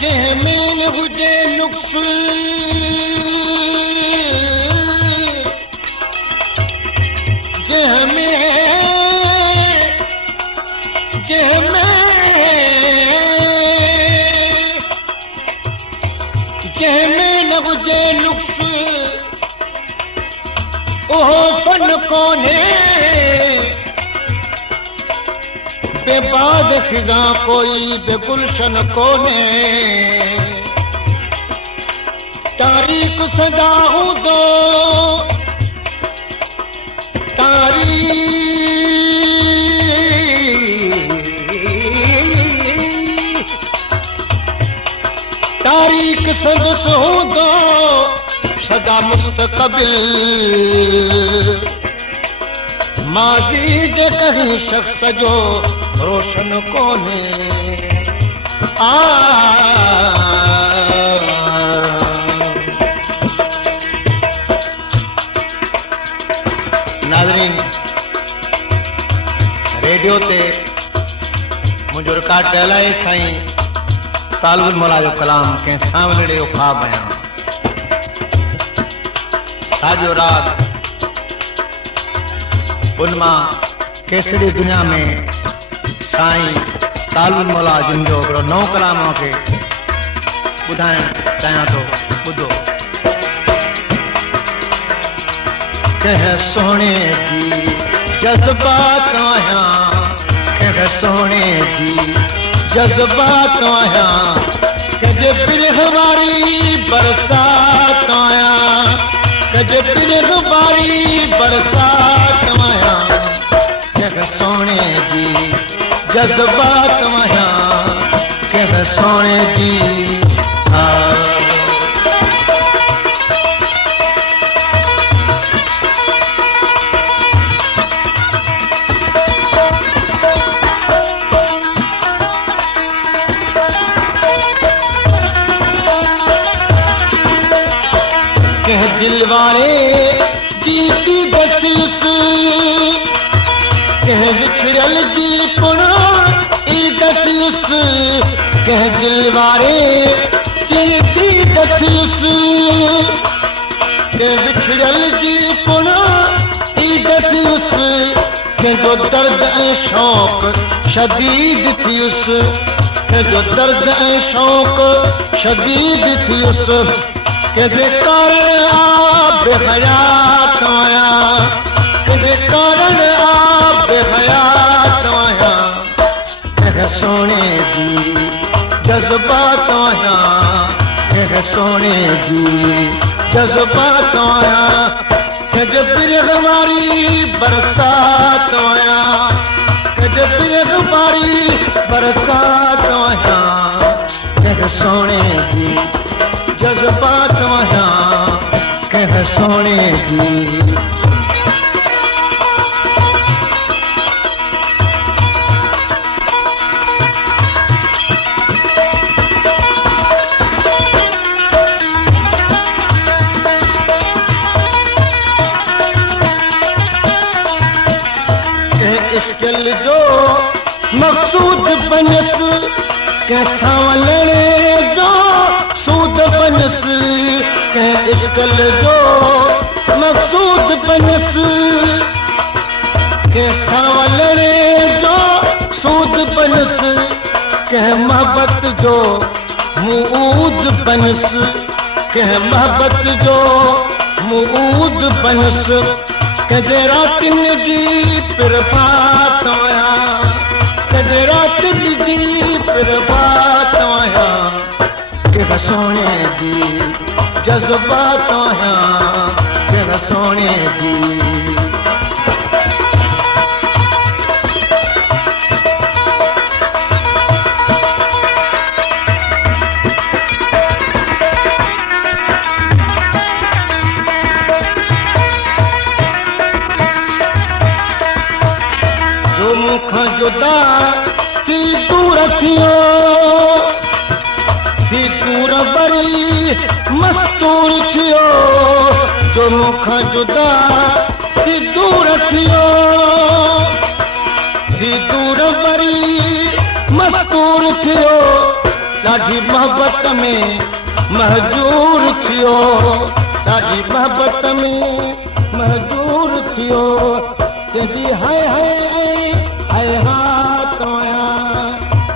जंहिंमें न हुजे नुक्स जंहिंमें न हुजे नुक्स उहो फन कोन्हे बेबाद खिज़ा कोई बेगुलशन कोन्हे तारीख़ सदा हूंदो तारीख़ संदस हूंदो सदा मुस्तक़बिल माज़ी जे कंहिं शख़्स जो रोशन कोन्हे नाज़रीन रेडियो ते मुंहिंजो रिकॉर्ड कयल आहे साईं तालुल मौला जो कलाम कंहिं सांवलड़े जो ख़्वाब आहियां साॼो रात उन मां केसरी दुनिया में साईं तालुल मौला जिन जो हिकिड़ो नओं कलाम खे ॿुधाइण चाहियां थो ॿुधो कंहिं सोने जी जज़्बात आहियां कंहिं सोने जी जज़्बात आहियां कंहिंजे पिरह वारी बरसात आहियां कंहिंजे पिरह वारी बरसात आहियां कंहिं सोने जी जज़्बात आहियां कंहिं सोने जी दिल वारे जीती बतिस कह बिखरल जी पुणा ईदतिस कह दिल वारे जीती बतिस कह बिखरल जी पुणा ईदतिस कह जो दर्द ऐं शौक़ शदीद थियुस कह जो दर्द ऐं शौक़ शदीद थियुस कंहिंजे कारण बेहयात आहियां कंहिंजे कारण बेहयात आहियां कंहिं सोने जी जज़्बात आहियां कंहिं सोने जी जज़्बात आहियां कंहिंजे पिरह वारी बरसात आहियां कंहिंजे पिरह वारी बरसात आहियां कंहिं सोने जी जज़्बात आहियां कंहिं सोने जी कंहिं इश्क़ल जो मक़सूद बनस कंहिं सांवलड़े जो सूद बनस कंहिं इश्क़ल जो मक़सूद बनस कंहिं सांवलड़े जो सूद बनस कंहिं मोहब्बत जो मूद बनस कंहिं मोहब्बत जो मूद बनस कंहिंजे रातिनि जी पिरभात आहियां कंहिंजे रातिनि जी पिरभात आहियां कंहिं सोने जी जज़्बात आहियां कंहिं सोने जी जो मूंखां जुदा थी दूर थियो थी दूर वरी मस्तूर थियो जो मूंखां जुदा थी दूर थियो थी दूर वरी मस्तूर थियो ॾाढी मोहबत में महजूर थियो ॾाढी मोहबत में महजूर थियो कंहिंजी हाय हाय हाय हा तव्हां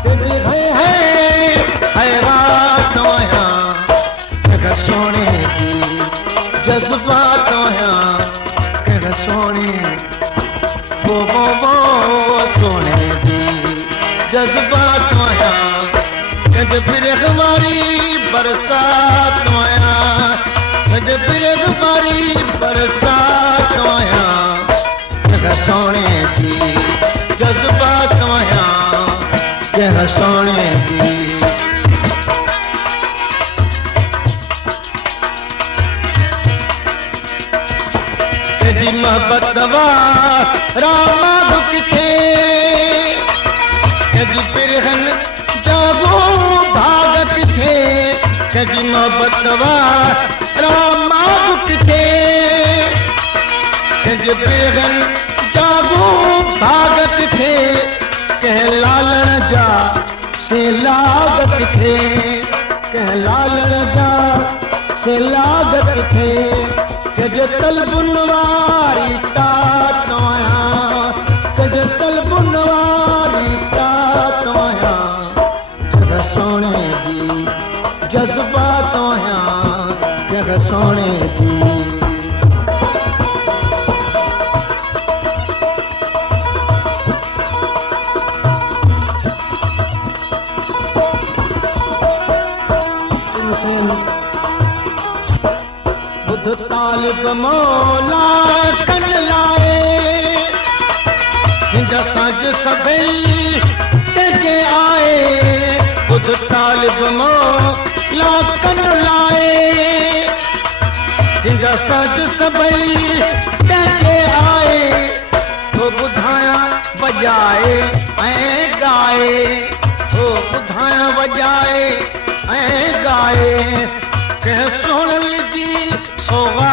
कंहिंजी हाय हाय हा तव्हां कंहिं सोणे जी जज़्बात तव्हां कंहिं सोणे सोणे जी जज़्बात तव्हां कंहिंजे बिरख वारी बरसात तव्हां कंहिंजे बिरख वारी बरसात तव्हां कंहिं सोणे जी जज़्बात तव्हां कंहिं सोणे जी कंहिंजी मोहबत रामा किथे कंहिंजी बिरहन जागो भाग किथे कंहिंजी मोहबत रामा किथे कंहिंजे बिरहन जागो भाग किथे कंहिं लालण जा से लाग किथे कंहिं लालण जा से लाग किथे कंहिंजे तलबुन वारी तात तव्हां कंहिंजे तलबुन वारी तात तव्हां कंहिं सोणे जी जज़्बात तव्हां कंहिं सोणे जी तालिब मौला कन लाए हिंद सज सभई तेजे आए खुद तालिब मौला कन लाए हिंद सज सभई तेजे आए तो ॿुधाया वॼाए ऐं गाए तो ॿुधाया वॼाए ऐं गाए कंहिं सोहणल जी सोवा